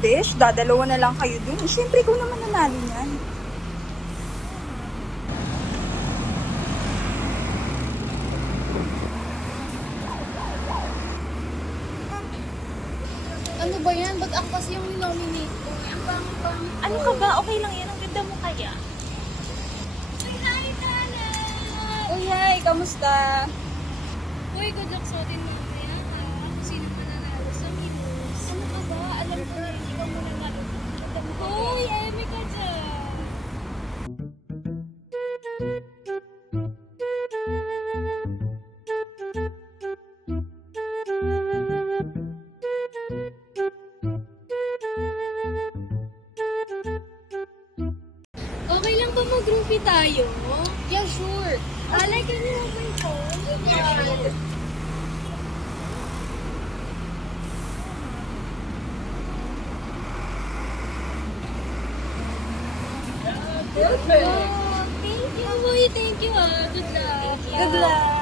besh, dadalawa na lang kayo dun. Siyempre, ikaw naman nanalo niyan. Ano ba yan? Ba't ako kasi yung nominate ko? Ang pangit-pangit. Ano ka ba? Okay lang yan. Ang ganda mo kaya. Uy, hi, Tana! Uy, hi! Kamusta? Uy, good luck sa atin mamaya, ha? Kung sino mananalo sa news. Ano ka ba? Alam ko na rin, ikaw muna nanalo. Uy, eme ka dyan! Okay lang ba mag-groupie tayo? Yeah, sure. Alay, can you hold my phone? Yeah. Perfect! Oh, thank you. Uy, thank you, ah. Good luck. Good luck!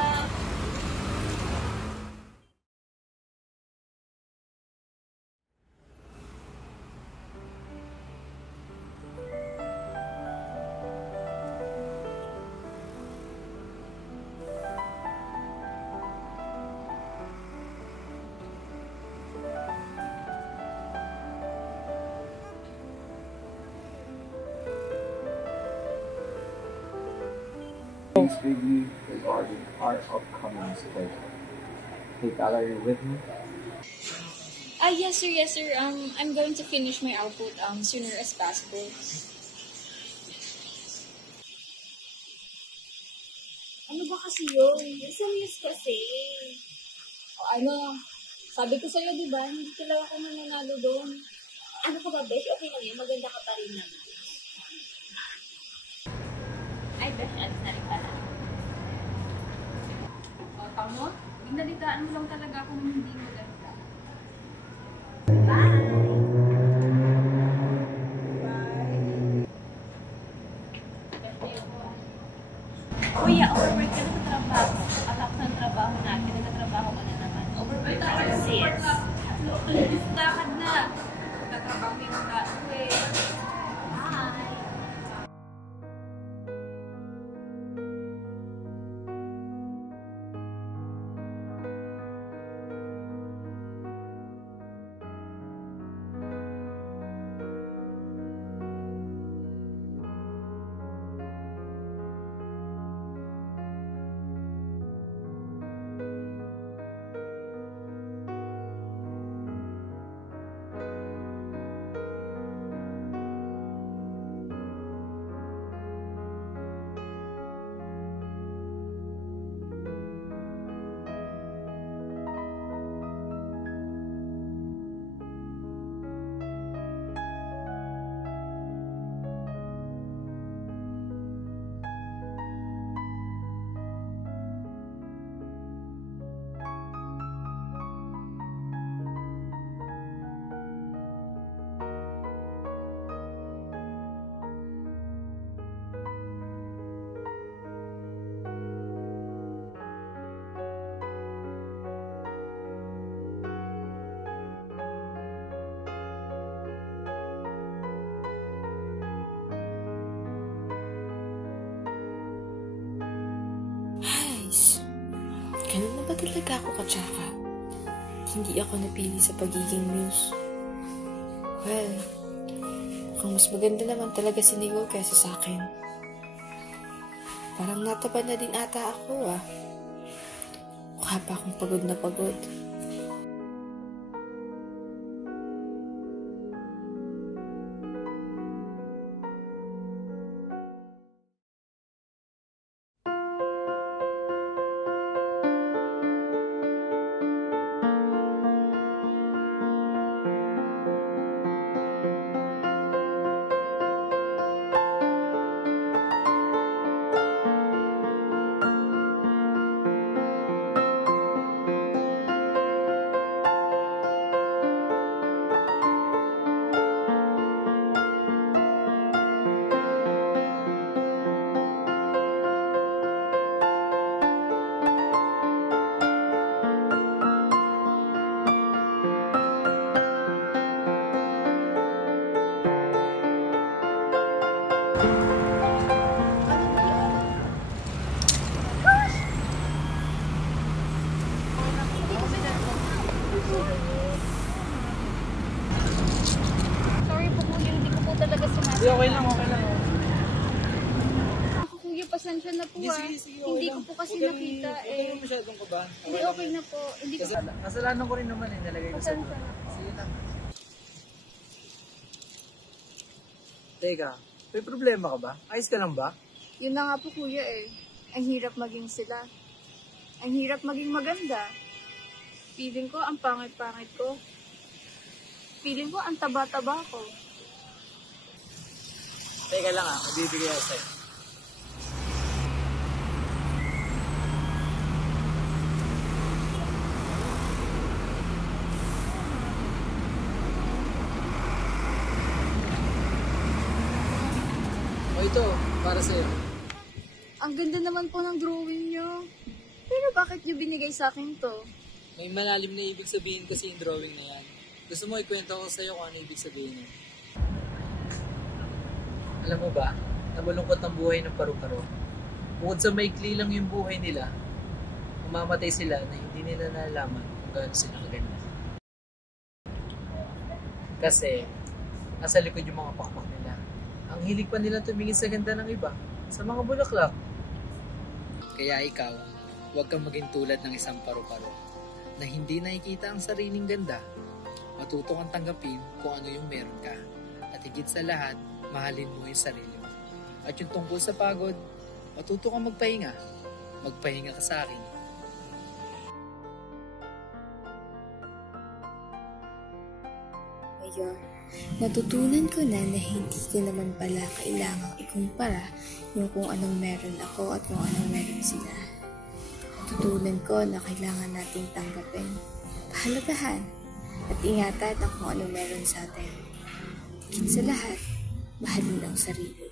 Things bigly regarding our upcoming schedule. Hey, Tyler, are you with me? Yes, sir. Yes, sir. I'm going to finish my output sooner as possible. Ano ba kasi yun? Sa news kasi. Sabi ko sa'yo, di ba? Hindi talaga ako nananalo doon. Ano ka ba, Besh? Okay lang yan. Maganda ka pa rin naman. Ay, Besh, alis na rin pala. O, tama? Binalitaan mo lang talaga ako ng hindi maganda. Bye! Kuya, overwork ka na sa trabaho. Atap ng trabaho natin. Nagtatrabaho ka na naman. Overwork ka na, sis. Lakad na. Tatrabaho yung mga eh. Bye! Ganun na ba talaga ako katsaka? Hindi ako napili sa pagiging muse. Well, mukhang mas maganda naman talaga si Nicole kaysa sa akin. Parang nataba na din ata ako Mukha pa akong pagod na pagod. Sorry po kuya, hindi ko po talaga sinasadya. Okay lang. Ako kuya, pasensya na po Hindi ko po kasi nakita eh. Hindi masyadong kaba. Hindi, okay na po. Hindi ko Kasalanan ko rin naman nalagay ko sa pasensya na. Sige lang. Teka, may problema ka ba? Ayos ka lang ba? Yun na nga po kuya eh. Ang hirap maging sila. Ang hirap maging maganda. Feeling ko ang pangit-pangit ko. Feeling ko ang taba-taba ko. Teka lang mabibigay ako sa'yo. O ito, para sa'yo. Ang ganda naman po ng drawing nyo. Pero bakit nyo binigay sa akin to? May malalim na ibig sabihin kasi yung drawing na yan. Gusto mo ikwento ko sa'yo kung ano ibig sabihin niya. Alam mo ba, namalungkot ang buhay ng paru-paro. Bukod sa maikli lang yung buhay nila, mamamatay sila na hindi nila nalalaman kung gaano sila kaganda. Kasi, nasa likod yung mga pakpak nila. Ang hilig pa nila tumingin sa ganda ng iba, sa mga bulaklak. Kaya ikaw, huwag kang maging tulad ng isang paru-paro na hindi nakikita ang sariling ganda. Matuto kang tanggapin kung ano yung meron ka. At higit sa lahat, mahalin mo yung sarili mo. At yung tungkol sa pagod, matuto kang magpahinga. Magpahinga ka sa akin. Ngayon, natutunan ko na hindi ko naman pala kailangang ikumpara yung kung anong meron ako at kung anong meron sila. Natutunan ko na kailangan nating tanggapin, pahalagahan, at ingatan ang kung anong meron sa atin. Higit sa lahat, mahalin ang sarili.